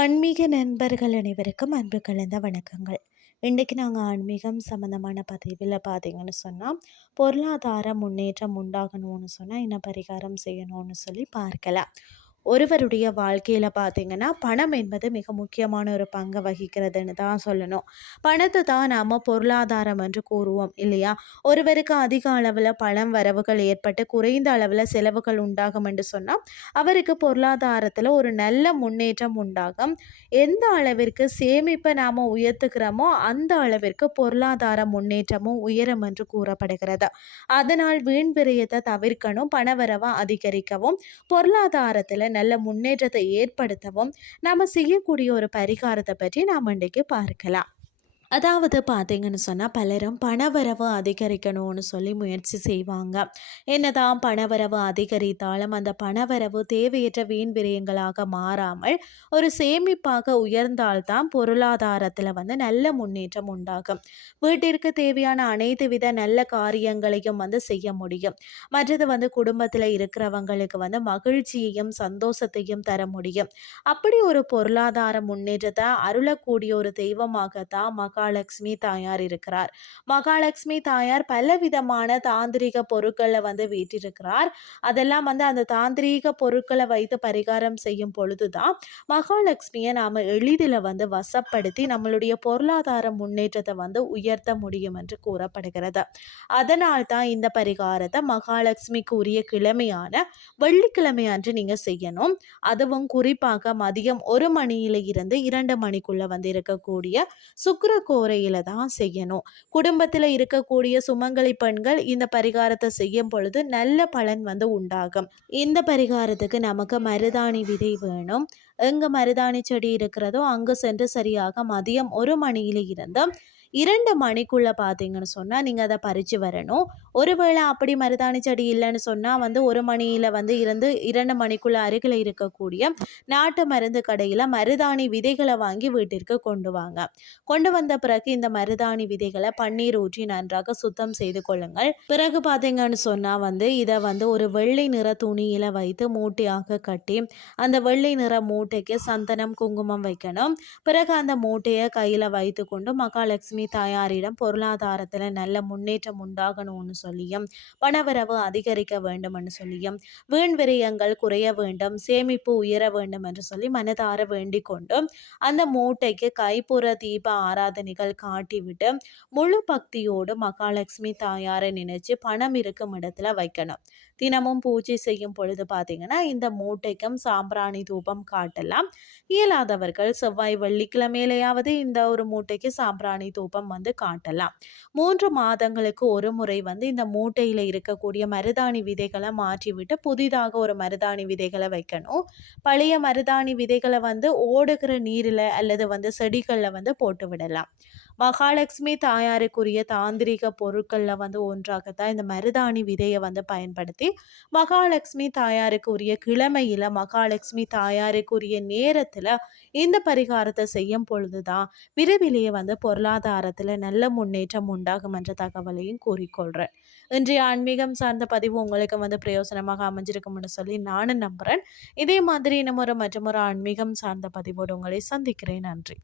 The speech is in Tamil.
ஆன்மீக நண்பர்கள் அனைவருக்கும் அன்பு கலந்த வணக்கங்கள். இன்றைக்கி நாங்கள் ஆன்மீகம் சம்மந்தமான பதிவில் பார்த்தீங்கன்னு சொன்னால் பொருளாதார முன்னேற்றம் உண்டாகணும்னு சொன்னால் என்ன பரிகாரம் செய்யணும்னு சொல்லி பார்க்கலாம். ஒருவருடைய வாழ்க்கையில் பார்த்தீங்கன்னா பணம் என்பது மிக முக்கியமான ஒரு பங்கை வகிக்கிறதுன்னு தான் சொல்லணும். பணத்தை தான் நாம் பொருளாதாரம் என்று கூறுவோம் இல்லையா? ஒருவருக்கு அதிக அளவில் பணம் வரவுகள் ஏற்பட்டு குறைந்த அளவில் செலவுகள் உண்டாகும் என்று சொன்னால் அவருக்கு பொருளாதாரத்தில் ஒரு நல்ல முன்னேற்றம் உண்டாகும். எந்த அளவிற்கு சேமிப்பை நாம் உயர்த்துக்கிறோமோ அந்த அளவிற்கு பொருளாதார முன்னேற்றமும் உயரும் என்று கூறப்படுகிறது. அதனால் வீண் விரயத்தை தவிர்க்கணும் பணவரவை அதிகரிக்கவும் பொருளாதாரத்தில் நல்ல முன்னேற்றத்தை ஏற்படுத்தவும் நம்ம செய்யக்கூடிய ஒரு பரிகாரத்தை பற்றி நாம் இன்றைக்கு பார்க்கலாம். அதாவது பார்த்தீங்கன்னு சொன்னால் பலரும் பணவரவு அதிகரிக்கணும்னு சொல்லி முயற்சி செய்வாங்க. என்னதான் பணவரவு அதிகரித்தாலும் அந்த பணவரவு தேவையற்ற வீண் விரயங்களாக மாறாமல் ஒரு சேமிப்பாக உயர்ந்தால்தான் பொருளாதாரத்தில் வந்து நல்ல முன்னேற்றம் உண்டாகும். வீட்டிற்கு தேவையான அனைத்து வித நல்ல காரியங்களையும் வந்து செய்ய முடியும். மற்றது வந்து குடும்பத்தில் இருக்கிறவங்களுக்கு வந்து மகிழ்ச்சியையும் சந்தோஷத்தையும் தர முடியும். அப்படி ஒரு பொருளாதார முன்னேற்றத்தை அருளக்கூடிய ஒரு தெய்வமாகத்தான் மக மகாலட்சுமி தாயார் இருக்கிறார். மகாலட்சுமி தாயார் பலவிதமான தாந்திரிக பொருட்களை வந்து வீட்டிருக்கிறார். அதெல்லாம் வந்து அந்த தாந்திரீக பொருட்களை வைத்து பரிகாரம் செய்யும் பொழுதுதான் மகாலட்சுமியை நாம் எளிதில் வந்து வசப்படுத்தி நம்மளுடைய பொருளாதார முன்னேற்றத்தை வந்து உயர்த்த முடியும் என்று கூறப்படுகிறது. அதனால் தான் இந்த பரிகாரத்தை மகாலட்சுமிக்கு உரிய கிழமையான வெள்ளிக்கிழமை அன்று நீங்கள் செய்யணும். அதுவும் குறிப்பாக மதியம் ஒரு மணியில இருந்து இரண்டு மணிக்குள்ள வந்து இருக்கக்கூடிய சுக்கர கோரையில் தான் செய்யணும். குடும்பத்தில் இருக்கக்கூடிய சுமங்கலி பெண்கள் இந்த பரிகாரத்தை செய்யும் பொழுது நல்ல பலன் வந்து உண்டாகும். இந்த பரிகாரத்துக்கு நமக்கு மருதாணி விதை வேணும். எங்கே மருதாணி செடி இருக்கிறதோ அங்கே சென்று சரியாக மதியம் ஒரு மணியில் இருந்தும் இரண்டு மணிக்குள்ளே பார்த்தீங்கன்னு சொன்னால் நீங்கள் அதை பறித்து வரணும். ஒருவேளை அப்படி மருதாணி செடி இல்லைன்னு சொன்னால் வந்து ஒரு மணியில் வந்து இருந்து இரண்டு மணிக்குள்ளே அருகில் இருக்கக்கூடிய நாட்டு மருந்து கடையில் மருதாணி விதைகளை வாங்கி வீட்டிற்கு கொண்டு வாங்க. கொண்டு வந்த பிறகு இந்த மருதாணி விதைகளை பன்னீர் ஊற்றி நன்றாக சுத்தம் செய்து கொள்ளுங்கள். பிறகு பார்த்தீங்கன்னு சொன்னால் வந்து இதை வந்து ஒரு வெள்ளை நிற துணியில் வைத்து மூட்டையாக கட்டி அந்த வெள்ளை நிற மூட்டைக்கு சந்தனம் குங்குமம் வைக்கணும். பிறகு அந்த மூட்டையை கையில் வைத்து கொண்டு மகாலட்சுமி லட்சுமி தாயாரிடம் பொருளாதாரத்தில் நல்ல முன்னேற்றம் உண்டாகணும்னு சொல்லியும் பணவரவு அதிகரிக்க வேண்டும்னு சொல்லியும் வீண் விரயங்கள் குறைய வேண்டும் சேமிப்பு உயர வேண்டும் என்று சொல்லி மனதார வேண்டிக் கொண்டும் அந்த மூட்டைக்கு கைப்புற தீப ஆராதனைகள் காட்டிவிட்டு முழு பக்தியோடு மகாலட்சுமி தாயாரை நினைச்சு பணம் இருக்கும் இடத்துல வைக்கணும். தினமும் பூஜை செய்யும் பொழுது பார்த்தீங்கன்னா இந்த மூட்டைக்கும் சாம்பிராணி தூபம் காட்டலாம். இயலாதவர்கள் செவ்வாய் வெள்ளிக்கிழமையிலேயாவது இந்த ஒரு மூட்டைக்கு சாம்பிராணி தூபம் ரூபம் வந்து காட்டலாம். மூன்று மாதங்களுக்கு ஒரு முறை வந்து இந்த மூட்டையில் இருக்கக்கூடிய மருதாணி விதைகளை மாற்றிவிட்டு புதிதாக ஒரு மருதாணி விதைகளை வைக்கணும். பழைய மருதாணி விதைகளை வந்து ஓடுகிற நீரில் அல்லது வந்து செடிகளில் வந்து போட்டு விடலாம். மகாலட்சுமி தாயாருக்குரிய தாந்திரிக பொருட்களில் வந்து ஒன்றாகத்தான் இந்த மருதாணி விதையை வந்து பயன்படுத்தி மகாலட்சுமி தாயாருக்குரிய கிழமையில் மகாலட்சுமி தாயாருக்குரிய நேரத்தில் இந்த பரிகாரத்தை செய்யும் பொழுது தான் விரைவிலேயே வந்து பொருளாதாரத்தில் நல்ல முன்னேற்றம் உண்டாகும் என்ற தகவலையும் கூறிக்கொள்கிறேன் இன்றைய ஆன்மீகம் சார்ந்த பதிவு உங்களுக்கு வந்து பிரயோசனமாக அமைஞ்சிருக்கும்னு சொல்லி நானும் நம்புகிறேன் இதே மாதிரி இன்னும் ஒரு மற்றும் ஒரு ஆன்மீகம் சார்ந்த பதிவோடு உங்களை சந்திக்கிறேன். நன்றி.